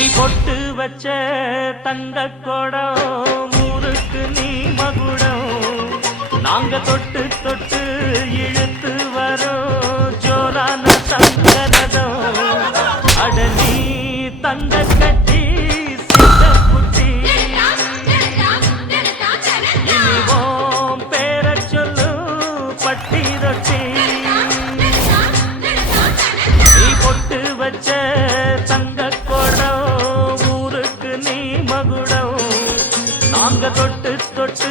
நீ பொட்டு வச்ச தங்க கொடம் ஊருக்கு நீ மகுடம். நாங்க தொட்டு தொட்டு இழுத்து வரோம் ஜோரான தங்க ரதம் அட நீ தங்க கட்டி குடம் நாங்க தொட்டு தொட்டு